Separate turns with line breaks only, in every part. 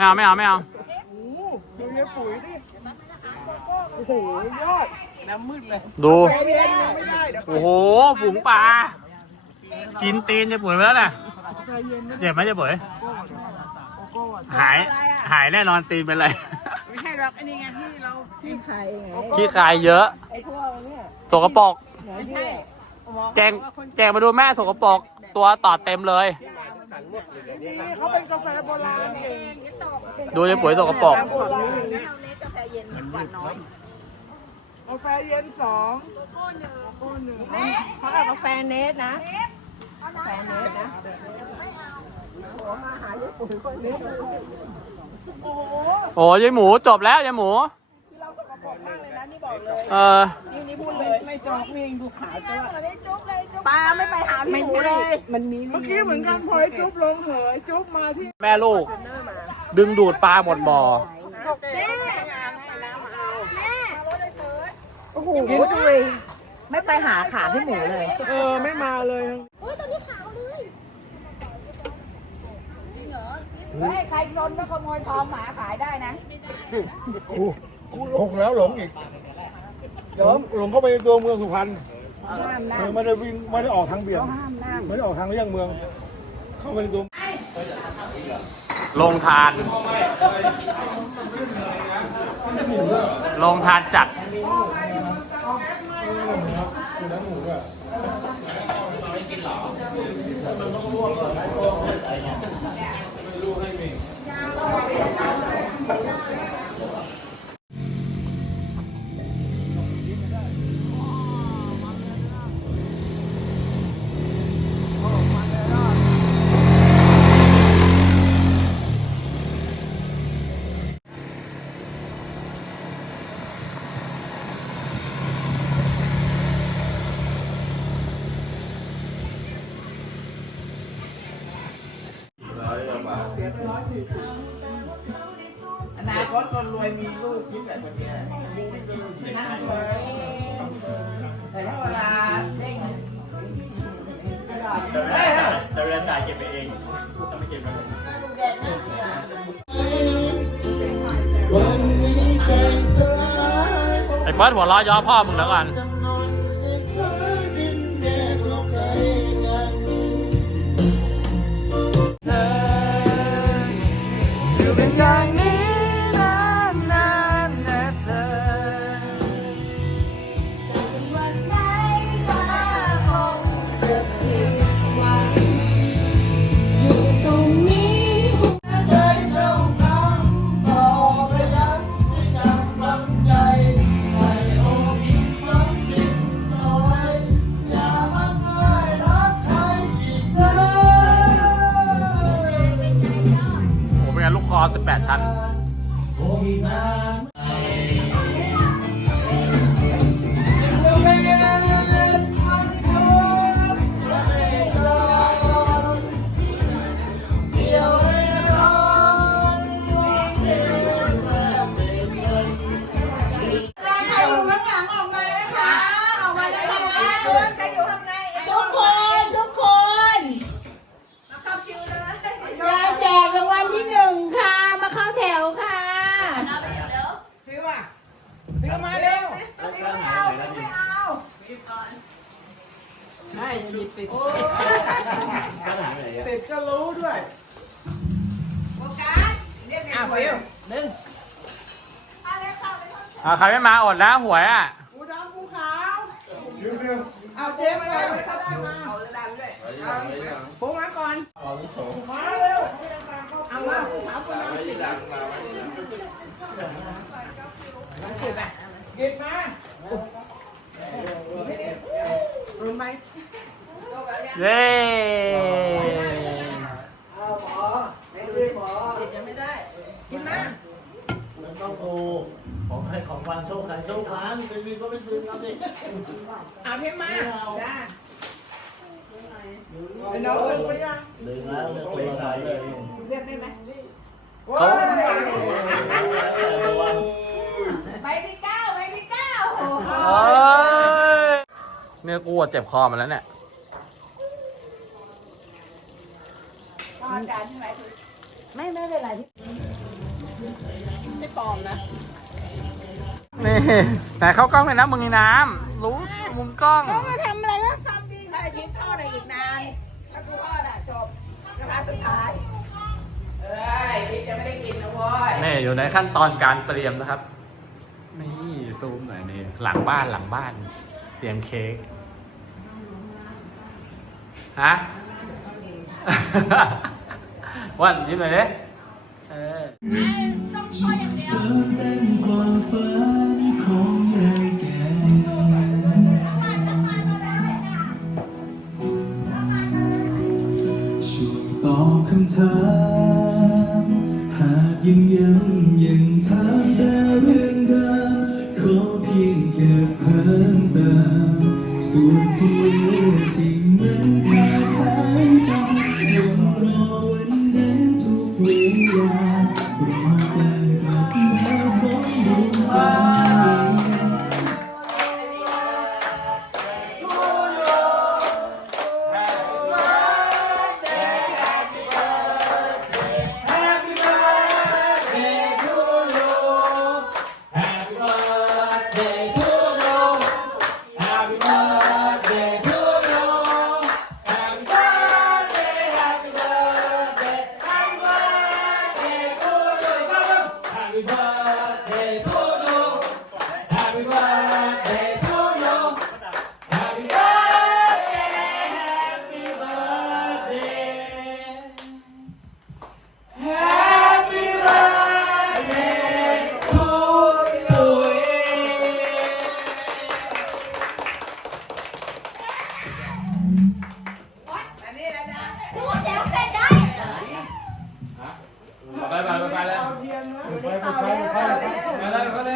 ไม่เอาไม่เอาไม่เอา
โอ้โหดูยายปุ๋ยดิโอ้โหยอด
น้ำมืดเลย
ดู
แฟเย็นยังไม่ได้เดี๋ยว
โอ้โหฝูงปลากินตีนจะปุ๋ยไปแล้วน่ะ
แฟเย็นไม่
เจ็บไหมจะปุ๋ย
โก้อะ
หายหายแน่นอนตีนเป็นไร
ไม่ใช่หรอกไอ้นี่ไงที่เรา
ที่ไข่ไง
ขี้คายเยอะ
ไอ้พวกเนี่ย
สกปรก
ไหน
ไม่
ที่
ใช่หมอ
แจงแจงมาดูแม่สกปรกตัวต่อเต็มเลย
นี่เขาเป็นกาแฟโบราณเอง
ดูจะปุ๋ยสกปรก
กาแฟโบราณ
เอาเนสกาแฟเย็นหวานน้อย
กาแฟเย็นสองโกโก้หนึ่งโกโก้หนึ่ง
เขาเอากาแฟเนสนะกาแฟเนสนะ
โอ้โห
โอ้ยายหมูจบแล้วยายหมู
ที่เราสกปรกมากเลยนะนี่บอกเลย
เออ
นี่นี่พูดเลยไม่จอกนี่ดูขาวตัว
ปลาไม่ไปหาพี่หมูเลย
มันมีเมื่อกี้เหมือนกันพลอยจุ๊บลงเหยจุ๊บมาที่
แม่ลูก ดึงดูดปลาหมดบ่อ
โอ้โหดูดิไม่ไปหาขาพี่หมูเลย
เออ ไม่มาเลย
โอ้ยตอนนี้ขาวเลย
เฮ้ยใครจนก็ขโมยทองหมาขายได้นะ
กูกูหลงแล้วหลงอีกหลงหลงเข้าไปในตัวเมืองสุพรรณเออไม่ได้วิ่งไม่ได้ออกทางเบี่ยงไม่ได้ออกทางเลี่ยงเมือง เข้าไปในตัว
ลงทานลงทานจัด
วยมีลูกคิดแบบคนนี้นั่งเลยแต่ถ้าเวลาเด้ง
แต่เวลาจ่ายเก็บไปเองถ้าไมเก็บไปไอ้เฟิร์สหัวเร้อย่อพ่อมึงแล้วกัน
อยู่เป็นอย่างนี้
ใคร
ไม่
มา
อ
ด
แล้วหวยอะ
กูดำกูขาว
เรื่องเรื่อง
เอาเจ๊มาเลยเขาได้มา
เอาเลยดันด้วยปูมาก่อน
มาเร็ว
เอามาปูขาวปูน้ำ
กินมา
รู้ไหม
เย้
กินมา
ต้องโอ ของให้ของวันโชคใครโชคร้านเป็นวินก็เป็นวินครับนี่
เอาพี่มาจ้า
ไอ้น้องเป็นไปยัง
ดึงแล้วเนี่ยตัวไหนเลย
เรียกได้ไหม
เขา
ไปที่เก้าไปที่เก้า
เอ้ยเนี่ยกูอะเจ็บคอมาแล้วเนี่ย
อาจารย์ใช่ไหม
ไม่ไม่เป็นไร
ปลอมนะ
นี่ไหนเข้ากล้องเลยนะมึงในน้ำรู้มุมกล้อง
เขามาทำอะไรแล้วทำดีใครทิ้งทอดอะไรอีกนานถ้ากูทอดอะจบนะคะสุดท้ายเอ้ยนี่จะไม่ได้กินนะเว้ย
นี่อยู่ในขั้นตอนการเตรียมนะครับ นี่ซูมหน่อยนี่หลังบ้านหลังบ้าน เตรียมเค้กฮะ วันยิ้มหน่อยดิเออ
ช่ ไป
ไป
ไปไปแล้ว
ไปไปไปไป
ไปแล้ว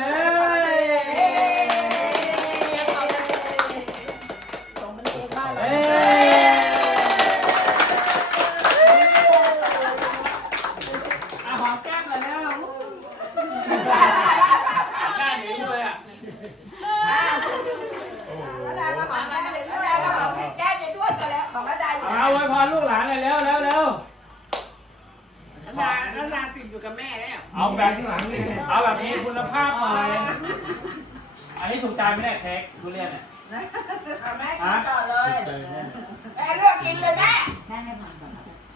อันนี้ถูกใจไหมเนี่ยเค้กทุเรียนเนี่ย
เอาแม่กินก่อนเลยแม่เลือกกินเลยแม่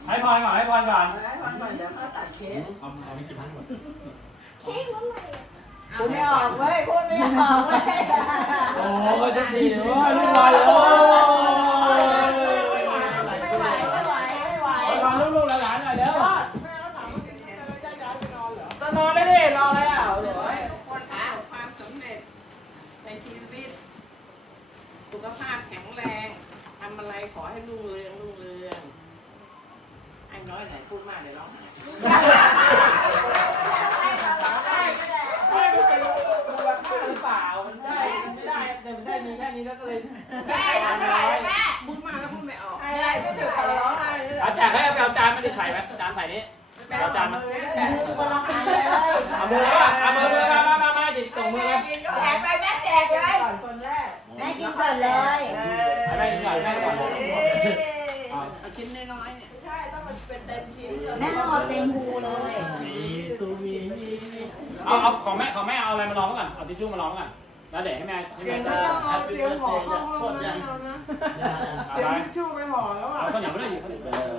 ให้พรก่อนให้พรก่อน
ให้พรก่อนเดี๋ยวเขาตัดเค้ก
เอาเอาไม่กินทั้งหมด
พูดไม่ออกเว้ยพูดไม่ออกเว้ย
โอ้ยจะสี่โอ้ยลูกบอลเลยโอ้ย
ไม่ไหวไม่ไหวไม่ไหวไม่ไหว
ไปพรลูกๆหลานๆหน่อยเร็ว
แม่ก็ถามว่ากินเค้กแล้วจะย้ายไปนอนเหรอ
จะนอนได้ดิรออะไรอะ
โอ้ยคนหาความสำเร็จในชีวิต สุข ภาพแข็งแรงทำอะไรขอให้รุ่งเรืองรุ่งเรืองไอ้น้อยไหนพูดมากเดี๋ยวร้องไห้
ไม่รู้ไปรู้มูลค่าหรือเปล่ามันได้มันไม่ได้แต่มันได้มีแค่นี้แล้วก็เลย
แม่ทำอะไรแม่พูดมากแล้วพูดไม่ออกใช่ไม่ถึงกับร้องไห้เลย
เอาจานให้เอาจานไม่ได้ใส่ไหม เอา
เต็ม
ภูเลย
เอาเอาของแม่ของแม่เอาอะไรมาลองก่อนเอาทิชชู่มาลองก่อนแล้วเดี๋ยวให้แม่ให้
เตรี
แม่
ยม
จะ
เอาเตรียมห่อข้าวห้องนะ
เอา
เตรีย
ไป
มทิชชู่ไปห่อแล้วอะ
เอาข้าวเหนียวไม่ได้อยู่ข้าวเหนียวโอ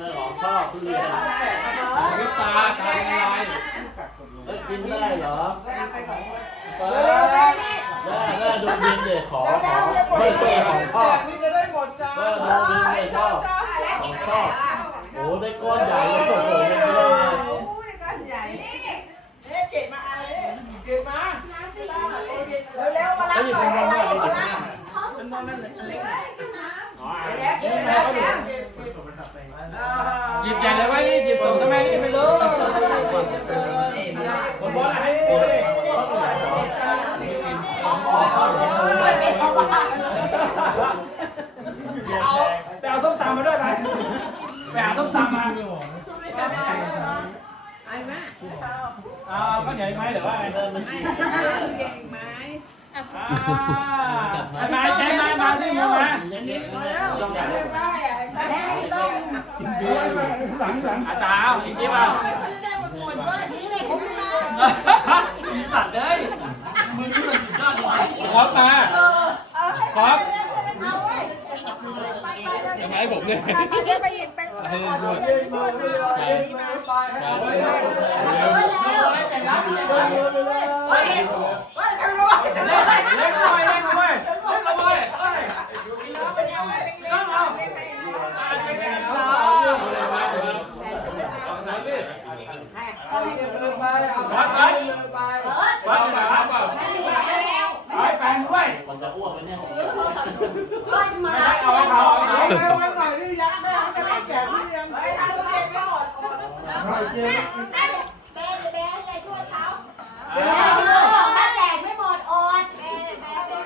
มา
หลอกพ่อทุเรี
ยนลูกตาตา
อะไรเอ้กินได้เหรอเปิดแม่
แม่ดูดิน
เดี๋ย
วขอขอ
เฮ้ยเปิดของ
พ่อพี่จะ
ได้หมดจ้าเปิดดูดินเดี๋ยว
ชอบของพ่อ
โอ้ได้ก้อนใหญ่เลยโอ้
โหก้
อนใหญ่
เนี่ยเก็
บมาอะไร
เก็บมาเร็
วๆ
มาล้างหน่อยมาล้าง
มาล้างเขา
เป็นมันเล็กๆอ๋อแล้วเก็บแล้ว หยิบใหญ่เลยไว้นี่หยิบส่งทำไมนี่ไปเลย
คนบอลอะ
ไรให้กูเลยเอาไปเอาส้มตำมาด้วยไปไปเอาส้มตำมา
ไอ้แม่
เอาก็ใหญ่ไหมหรือว่าไง
เดินไม่
เก่งไห
ม
ยัง
ไง
ผมเนี่ย
ไปเดี๋ยไปยิบไป
ให้ด้วย
ชวนมา
แต่รับเลยเฮ้ยเล่นเล่นหน่อยเล่นหน่อยเล่นหน่อยเฮ้ยต้องเอาอ่าเล่นกันเอาวัดวัดวัดจะรับเปล่าไปแปลงด้วย
มันจะอ้วกไปเนี่ย
ก้อยมา
ไม่ได้เอาให้เขาเอาให้เขา
เอาไว้หน่อยที่ยักษ์แม่ไม่ได้แก่ที่ยังไม่ทำตัวเองก็อดอด
แม่แม่แม่แม่ให้ยายช่วยเขาแม่บอกถ้าแจกไม่หมดอดแม่แม่แม่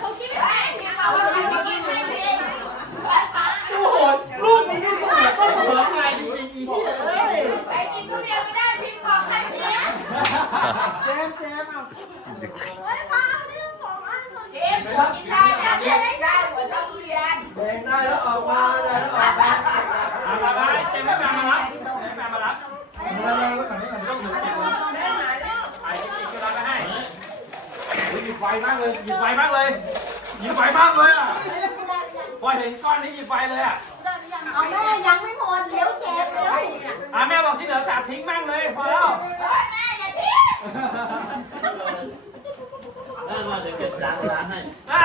เขาคิดแม่เอาอะไรมากินให้แม่
โอ้โหรูปนี้สมัยต้นหัวไงจริงๆอีพี่เอ้ย
ไปกินทุเรียนไม่ได้พิมพ์บอกใครเพี้ย
เจมส์เจมส์เอา
เฮ้ยพาไม่ได้สองอันเจมส์กินได้นะเจมส์ได้หัวชอบทุเรียน
ได้แล้วออกมาได้แล้วออกมาเอามาไว้เจ๊ไม่มามารับไม่มามารับต้องอยู่ติดวันไอ้ติดกำลังให้หยิบไฟมาก เลยหยิบไฟมากเลยหยิบไฟมากเลยอะพอเห็นก้อนนี้หยิบไฟเลยอะ
เอาแม่ยังไม่หมดเดี๋ยวแจกเดี๋ยว
อะแม่บอกที่เหลือสาบทิ้งแม่งเลยพอแล้ว
แม่อย่าทิ้ง
ถ้ามาเดี๋ยวเก็บจานร้านให้
อ่า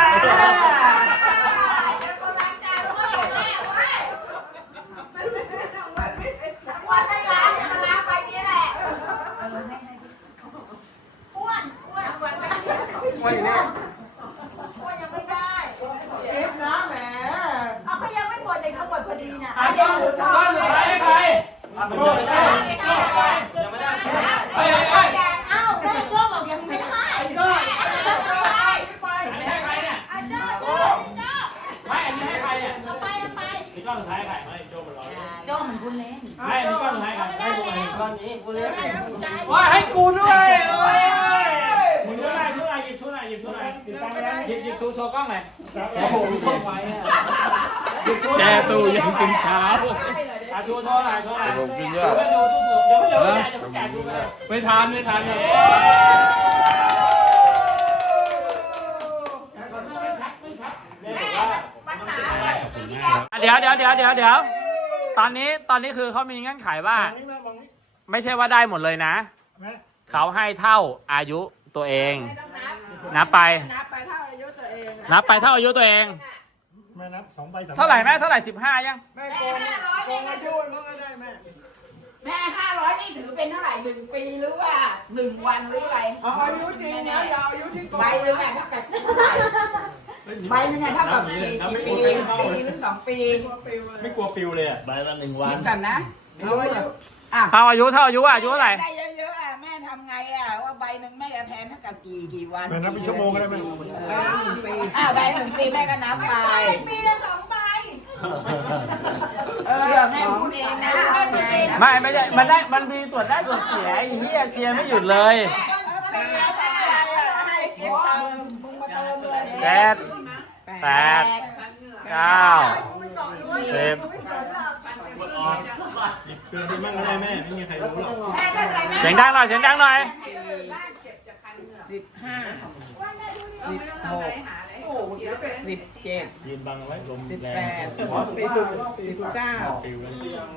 คนล้างจานแล้วก็บอกแม่ไว้วันไม่ล้างจะมาล้างไปนี่แหละอ้วนอ้วนอ้วนไม่ได้อ้วนอ้วนยังไม่ได้
เจมส์นะแหม
เอาเขายังไม่หมดเลยเขาหมดพอดีน่ะ
อะก้อนก้อนสุดท้ายให้ใครอะไปเลยไปเลยยังไม่ได้ไปเลยไป
เอ้าแม่โจ้บอกยังไม่ได้
ก็ไม่ไป
อันนี้ให้ใครเนี่ย
อะเจ้าเจ้าเจ้า
ไม่อันนี้ให้ใครเนี่ย
เอาไปเอาไป
นี่ก้อนสุดท้ายให้ใครไม่โจ้มันร้อน
โจ้เหมือนคุณเล่น
ให้อันนี้ก้อนสุดท้ายให้ใคร
ไม่ได้แล้ว
ก้อนนี้กูเลี้ยง
ได้แล้วใจ
ว่าให้กูด้วยโอ้ยมึงช่วยหน่อยช่วยหน่อยหยิบช่วยหน่อยหยิบช่วยหน่อย หยิบหยิบชูโชว์กล้องหน่อยโอ้โหกล้องไว้อะแกตู้ยังกินเช้าอะชูโชว์หน่อยโชว์หน่อยผมกินเยอะเดี๋ยวดูทุกเดี๋ยวเดี๋ยวแกจะแกะดูเลยไม่ทานไม่ทานเนี่ยเดี๋ยวเดี๋ยวเดี๋ยวเดี๋ยวเดี๋ยวตอนนี้ตอนนี้คือเขามีเงื่อนไขว่า
มองนี่นะมองนี่
ไม่ใช่ว่าได้หมดเลยนะ
แม่
เขาให้เท่าอายุตัวเอง นับไป
นับไปเท่าอายุตัวเอง
นับไปเท่าอายุตัวเอง
แม่นับสองใบสามใบ
เท่าไหร่แม่เท่าไหร่สิบห้ายัง
แม่โกงโกงอายุมันก็ได้แม่
แม่ห้าร้อยนี่ถือเป็นเท่าไหร่หนึ่งปีหรือว่าหนึ่งวันหรืออะไร
เอาอายุจริงนะอย่าเอาอายุที่โกง
ใบหนึ่งอะเท่ากับเท่าไหร่ใบหนึ่งอะเท่ากับกี่กี่ปีปีหรือสองปี
ไม่กลัวปิวเลยอะ
ใบละหนึ่งวั
คิ
น
ดกันนะ
เอาอายุ
อะ
เท่าอายุเท่าอายุอะอายุเท่าไหร่
ได้ำไงอะว่าใบหนึ่งแม่จะแทนเท่ากับกี่กี่วัน
แม่นับเป็นชั่วโมงก็ได้แม่
ไปแล้วหนึ่งปี
อะใบหนึ่งปีแม่ก็นับไป
ปีละสองใบ
เออแม่พูดเองนะ
ไม่ไม่ใช่มันได้มันมีส่วนได้ส่วนเสียไอ้เหี้ยเชียร์ไม่หยุดเลย
ให้เก็บเติมมึงมาเติมเลย
เจ็ดแปดเก้าสิบ
เป็นมั่งก็ได้แม่ ไม่มีใครรู้หรอก
เสี
ยงดังหน่อยเสียงดังหน่อย
สิบห้าสิบหกสิบเจ็ด
ยืนบังไว้ลม
สิบ
แร
แป
ง
ดสิบเก้า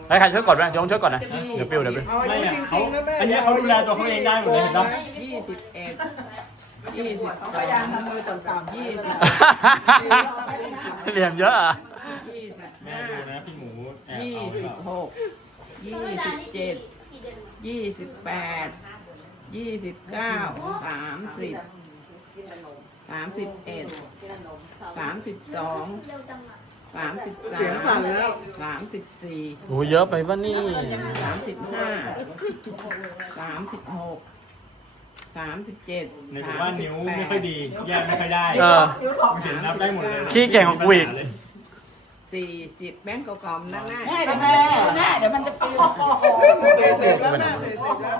เฮ้ยใครช่วยกดไหมยงช่วยกดหนะเดี๋ยวปิวเดี๋ยวปิว
เอาอายุจริงๆนะแม่
อันนี้เขาดูแลตัวเขาเองได้หมดเลยเห็นปะ
ยี่สิบเอ็ดยี่สิบพยายามทำมือต่ำๆยี่สิบ
เหลี่ยมเยอะอะ
ยี่สิบ
แม่
ห้า
ดูนะพี่
ยี่
เอา
สิบหกยี่สิบเจ็ดยี่สิบแปดยี่สิบเก้าสามสิบสามสิบเอ็ดสามสิบสองสามสิบสามสามสิบสี่
โอ้เยอะไปป่ะนี่
สามสิบห้าสามสิบหกสามสิบเจ็ด
ในถือว่านิ้วไม่ค่อยดีแยกไม่ค่อยได้
เออ
เห็นนับได้หมดเลยนะ
ขี้เก่งกว่ากูอีก
สี่สิบแบงก์เก่าๆนั่นแน่
แม่เดี๋ยวแม่แม่เดี๋ยวมันจะปิว
เสร็จแล้วนะเสร็จแล้ว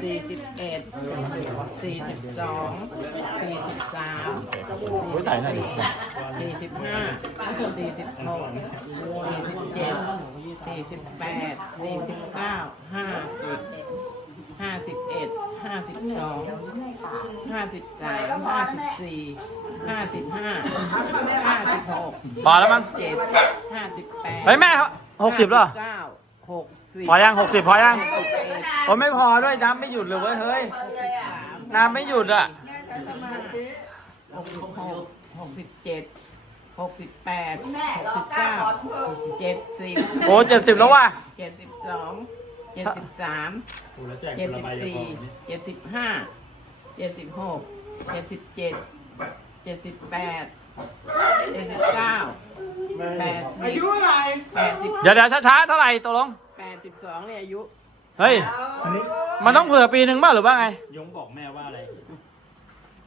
สี่สิบเอ็ดสี่สิบสองสี่สิบสาม
โอ้ยถ่ายหน่อยดิ
สี่สิบห้าสี่สิบหกสี่สิบเจ็ดสี่สิบแปดสี่สิบเก้าห้าสิบห้าสิบเอ็ด ห้าสิบสองห้าสิบสามห้าสิบสี่ห้าสิบห้าห้าสิบหก
พอแล้วมั้ง
เจ็ดห้าสิบแปด
เฮ้ยแม่หกสิบแล้วเหรอ
เก้าหกสิบ
พอยังหกสิบพอยัง
หกสิบเอ็ด
โอ้ยไม่พอด้วยน้ำไม่หยุดเลยเว้ยเฮ้ย น้ำไม่หยุดอะ
หกสิบหกหกสิบเจ็ดหกสิบแปดหกสิบเก้าเจ็ดสิบ
โอ้เจ็ดสิบแล้วว่ะ
เจ็ดสิบสอง เจ็ดสิบสาม
โอ้แล้วแจก
เจ็ด
คนละ
สิบ
ใบยัง
สี่
พอนี่
เจ็ดสิบห้าเจ็ดสิบหกเจ็ดสิบเจ็ดเจ็ดสิบแปดเจ็ดสิบเก้าแปดสิบอายุอะไรแปดสิบ
เดี๋ยวเดี๋ยวช้าๆเท่าไหร่ตกลง
แปดสิบสองเนี่ยอายุ
เฮ้ย
อันนี้
มันต้องเผื่อปีหนึ่งบ้างหรือว่าไง
ยงบอกแม่ว่าอะไร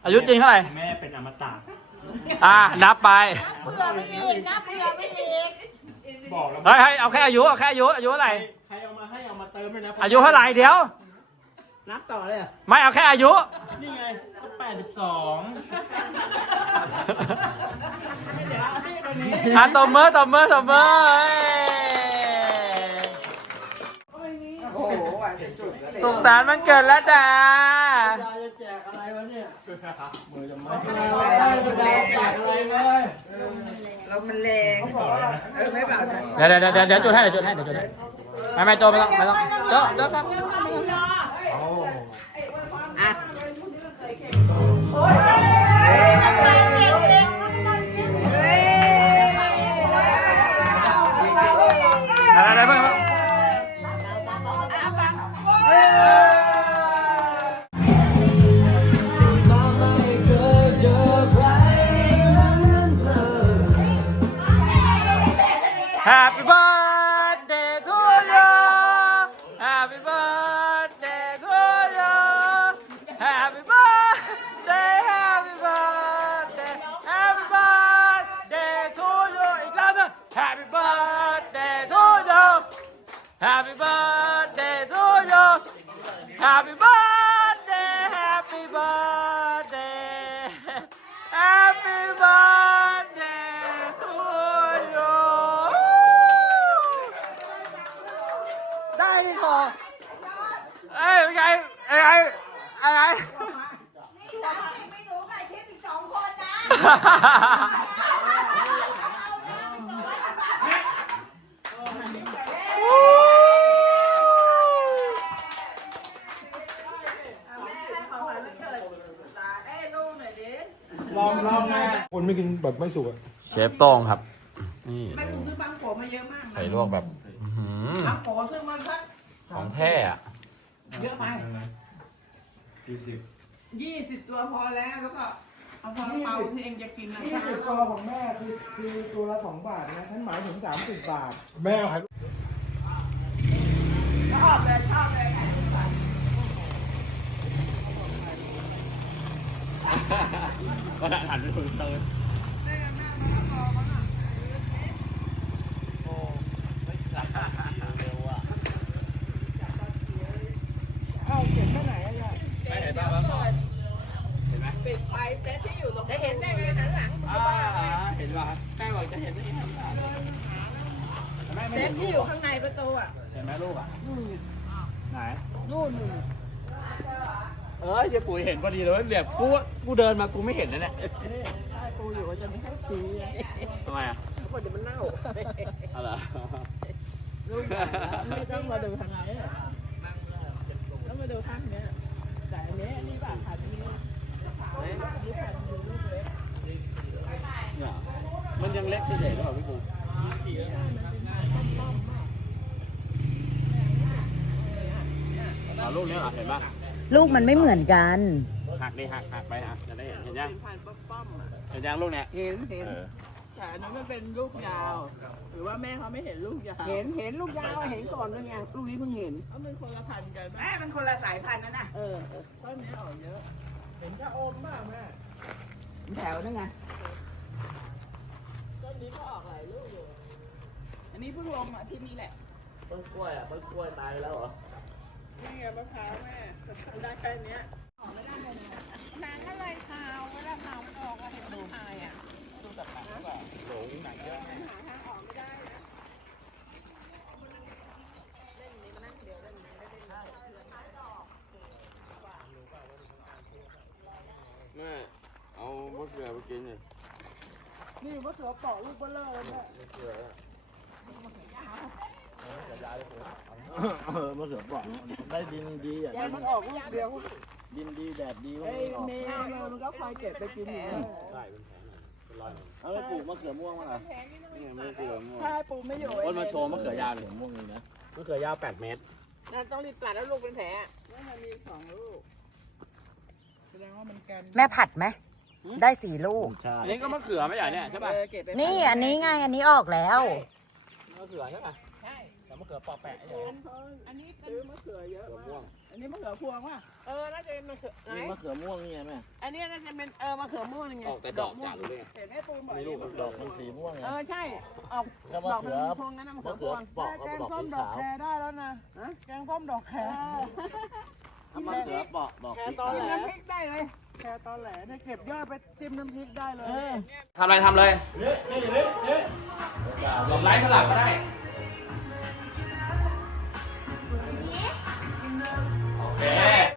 อายุจริงเท่าไหร่
แม่เป็นอมตะ
อ่า นับไป
เผื่อไม่อีกนะเผื่อไม่อีก
บอกแล้ว
เฮ้ยเฮ้ยเอาแค่อายุเอาแค่อายุอายุเท่าไหร่
ใครเอามาให้เอามาเติมเลยนะ
อายุเท่าไหร่เดี๋ยว
นับต่อเลยเหรอ
ไม่เอาแค่อายุ
นี่ไงก็แปดสิบสอง
อะตบมือตบมือตบมือเฮ้ย
โอ้โหอะเดี๋ยวจุดแล้ว
สุขสันต์วันเกิดแล้วดา
เรามันแรงเออไม่เปล่านะ
เดี๋ยวเดี๋ยวเดี๋ยวเดี๋ยวจุดให้เดี๋ยวจุดให้เดี๋ยวจุดให้ ไม่ไม่โจไม่ต้องไม่ต้องโจโจครับ
อะ
Happy birthday to you. Happy birthday, happy birthday. Happy birthday to you. ได้ดิขอเอ้ยเป็นไงเป็นไงอะไร
นี่นะไม่รู้ใครเทปอีกสองคนนะ
ลองลองนะ
คนไม่กินแบบไม่สุกอะ
เชฟโต้งครับ นี่
ไม่ซื้อบางโขมาเยอะมาก
ไข่ลวกแบบอื้อหือบา
งโขซื้อมาสัก
ของแท้อะ
เยอะไปยี่สิบตัวพอแล้วแล้วก็เอาพอเปาที่เองจะกินนะ
ยี่สิบตัวของแม่คือคือตัวละสองบาทนะฉันหมายถึงสามสิบบาท
แม่เอาไข่
ชอบเลยชอบเลยค่ะ
ก็หันไปถึงเติม
เอาเก็บไปไหนอะยาย
จะเห็นได้ไงหันหลัง
เห็นป่ะแม่บอกจะเห็นได้เห็น
เซ็ตที่อยู่ข้างในประตูอะ
เห็นไหมลูกอะ ไหนนู่น เอ้ยเจ๊ปุ๋ยเห็นพอดีเลยเดี๋ยวกูกูเดินมากูไม่เห็นนะเนี่ยกูอยู่ว่าจะไม่ให้ซีทำไมอะ
เพราะเดี๋ยวมันเน่า
อะไร
ไม่ต้องมาดูทางไหนอะต้องมาดูทางเนี้ยแต่อันนี้อันนี้แบบผ่านนี้
เนี่ยมันยังเล็กเฉยๆหรือเปล่าพี่ปูเอาลูกนี้เหรอเห็นป่ะ
ลูกมันไม่เหมือนกัน
หักดิหักหักไปหักจะได้เห็นเห็นยัง
ผ่านป้อมๆอะ
เห็นยังลูกเนี่ย
เห็นเห็น
เออ
แต่อันนั้นมันเป็นลูกยาว หรือว่าแม่เขาไม่เห็นลูกยาว
เห็นเห็นลูกยาวเห็นก่อนด้วยไงลูกนี้เพิ่งเห็น
เขาเป็นคนละพันธุ์กันไหม
แม่มันคนละสายพันธุ์นะน่ะ
เออเออต้นนี้ออกเยอะเห็นชะอมบ้างแม่
แถวนั่นไง
ต้นนี้ก็ออกหลายลูกอยู่
อันนี้เพิ่งลงอะที่นี่แหละ
ต้นกล้วยอะต้นกล้วยตายไปแล้วเหรอ
นี่ไงมะพร้าวแม่ได้แค่เนี้ยออกไม่ได้เลยนางอะไรพร้าวเวลาพร้าวมันออกอะเห็นมันพายอะดูแบบหนังแบบหลงหนังเยอะหาทางออกไม่ได้นะ
แม่เอามะเขือไปกินเนี่ย
นี่มะเขือเปาะลูกเบลเลอร์เนี่ย
เอ อมะเขือเปราะได้ดินดีอะ
มันออกลูกเดียว
ดินดีแดดดีก็
ไอ้
ไม่ออก
เมย์มันก็คอยเก็บไปกินอยู่
เอาไปปลูกมะเขือม่วงมาล่ะ
นี่มะเขือม่วง
ถ้าปูไม่อยู่
ต้นมาโชว์มะเขือยาวเลยม่วงนี่นะมะเขือยาว8เมตร
นั่นต้องรีบตัดแล้วลูกเป็นแผลนั่นมันมีสองลูกแสดงว่ามันกัน
แม่ผัดไหมได้สี่ลูก
อันนี้ก็มะเขือไม่ใหญ่เนี่ยใช่ป่ะ
นี่อันนี้ไงอันนี้ออกแล้ว
มะเขือใช่ป่ะ แต่มะเขือปอกแปะเฉย
อันนี้ซื้อมะเขือเยอะมากอันนี้มะเขือพวงว่ะเออน่าจะเป็นมะเขือไหน
นี่มะเขือม่วงนี่ไงแม่
อันนี้น่าจะเป็นเออมะเขือม่วงยังไง
ออกแต่ดอกจ้ารู้ได้ไง
เห็นไหมปูนบอก
มีลูกดอกมันสีม่วงไง
เออใช่ออก
แล้ว
ด
มะ
อก
เขื
มัน
อ
พวงงั้นนะมะ
มะ
เขือพ
เขือ
วง
เปราะกับดอกสีขาว
ได้แล้วนะแกงส้มดอกแคร
เอามะเขือเปราะดอก
แคร
สี
ตอ
ขาว
แหลน้ำพริกได้เลยแครตอแหลเนี่ยเก็บยอดไปจิ้มน้ำพริกได้เลย
ทำอะไรทำเลยหลบไลท์สลับก็ได้ โอเค